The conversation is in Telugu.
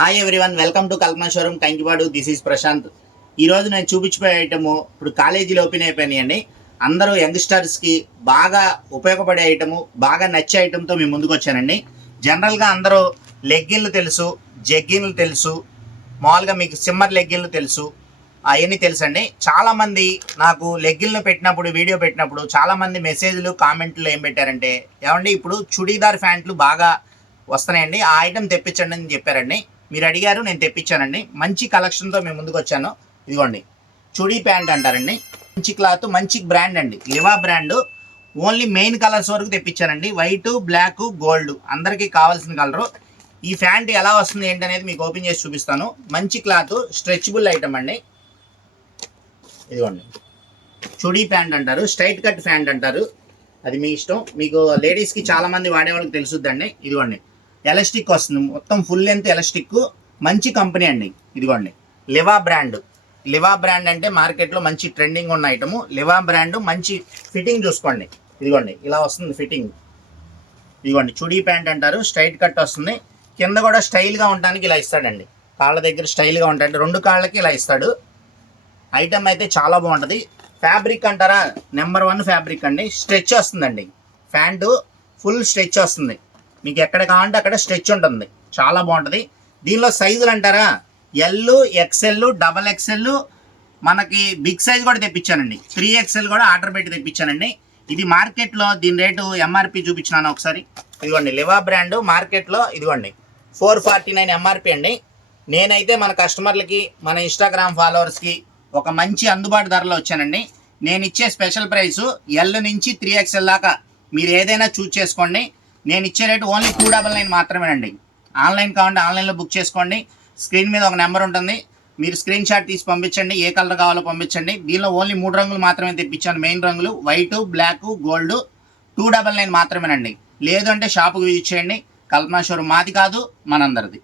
Hi everyone, welcome to Kalpana showroom Kankipadu. This is Prashant. ఈరోజు నేను చూపించిపోయే ఐటము ఇప్పుడు కాలేజీలో ఓపెన్ అయిపోయినాయండి. అందరూ యంగ్స్టర్స్కి బాగా ఉపయోగపడే ఐటము, బాగా నచ్చే ఐటమ్తో మేము ముందుకు వచ్చానండి. జనరల్గా అందరూ లెగ్గిన్లు తెలుసు, జగ్గిన్లు తెలుసు, మామూలుగా మీకు సిమ్మర్ లెగ్గిన్లు తెలుసు, అవన్నీ తెలుసండి. చాలామంది నాకు లెగ్గిన్లు పెట్టినప్పుడు, వీడియో పెట్టినప్పుడు చాలామంది మెసేజ్లు, కామెంట్లు ఏం పెట్టారంటే, ఏమండి ఇప్పుడు చుడీదార్ ప్యాంట్లు బాగా వస్తున్నాయండి, ఆ ఐటెం తెప్పించండి అని చెప్పారండి. మీరు అడిగారు, నేను తెప్పించానండి. మంచి కలెక్షన్తో మేము ముందుకు వచ్చాను. ఇదిగోండి చుడీ ప్యాంట్ అంటారండి. మంచి క్లాత్, మంచి బ్రాండ్ అండి, Liva brand. Only main colours వరకు తెప్పించానండి. వైట్, బ్లాక్, గోల్డ్ అందరికీ కావాల్సిన కలరు. ఈ ప్యాంట్ ఎలా వస్తుంది ఏంటనేది మీకు ఓపెన్ చేసి చూపిస్తాను. మంచి క్లాత్, స్ట్రెచబుల్ ఐటమ్ అండి. ఇదిగోండి చుడీ ప్యాంట్ అంటారు, స్ట్రైట్ కట్ ప్యాంట్ అంటారు, అది మీ ఇష్టం. మీకు లేడీస్కి చాలామంది వాడేవాళ్ళకి తెలుసుద్దండి. ఇదిగోండి ఎలాస్టిక్ వస్తుంది, మొత్తం ఫుల్ లెంత్ ఎలాస్టిక్. మంచి కంపెనీ అండి. ఇదిగోండి లివా బ్రాండ్. లివా బ్రాండ్ అంటే మార్కెట్లో మంచి ట్రెండింగ్ ఉన్న ఐటము. లివా బ్రాండ్. మంచి ఫిట్టింగ్ చూసుకోండి. ఇదిగోండి ఇలా వస్తుంది ఫిట్టింగ్. ఇదిగోండి చుడీ ప్యాంట్ అంటారు, స్ట్రైట్ కట్ వస్తుంది. కింద కూడా స్టైల్గా ఉండడానికి ఇలా ఇస్తాడండి. కాళ్ళ దగ్గర స్టైల్గా ఉంటాయండి, రెండు కాళ్ళకి ఇలా ఇస్తాడు. ఐటమ్ అయితే చాలా బాగుంటుంది. ఫ్యాబ్రిక్ అంటారా, నెంబర్ 1 ఫ్యాబ్రిక్ అండి. స్ట్రెచ్ వస్తుందండి, ప్యాంటు ఫుల్ స్ట్రెచ్ వస్తుంది. మీకు ఎక్కడ కావాలంటే అక్కడ స్ట్రెచ్ ఉంటుంది, చాలా బాగుంటుంది. దీనిలో సైజులు అంటారా, ఎల్, ఎక్స్ఎల్, డబల్ ఎక్స్ఎల్, మనకి బిగ్ సైజ్ కూడా తెప్పించానండి. 3XL కూడా ఆర్డర్ పెట్టి తెప్పించానండి. ఇది మార్కెట్లో దీని రేటు ఎంఆర్పి చూపించినాను ఒకసారి. ఇదిగోండి లివా బ్రాండ్. మార్కెట్లో ఇదిగోండి 449 ఎంఆర్పి అండి. నేనైతే మన కస్టమర్లకి, మన ఇన్స్టాగ్రామ్ ఫాలోవర్స్కి ఒక మంచి అందుబాటు ధరలో వచ్చానండి. నేను ఇచ్చే స్పెషల్ ప్రైసు ఎల్ నుంచి 3XL దాకా మీరు ఏదైనా చూస్ చేసుకోండి. నేను ఇచ్చే రేటు ఓన్లీ 299 మాత్రమేనండి. ఆన్లైన్ కావాలంటే ఆన్లైన్లో బుక్ చేసుకోండి. స్క్రీన్ మీద ఒక నెంబర్ ఉంటుంది, మీరు స్క్రీన్ షాట్ తీసి పంపించండి. ఏ కలర్ కావాలో పంపించండి. దీనిలో ఓన్లీ 3 రంగులు మాత్రమే తెప్పించాను. మెయిన్ రంగులు వైట్, బ్లాక్, గోల్డ్. 299 మాత్రమేనండి. లేదు అంటే షాపుకి విజిట్ చేయండి. కల్పనా షోరూమ్ మాది కాదు, మనందరిది.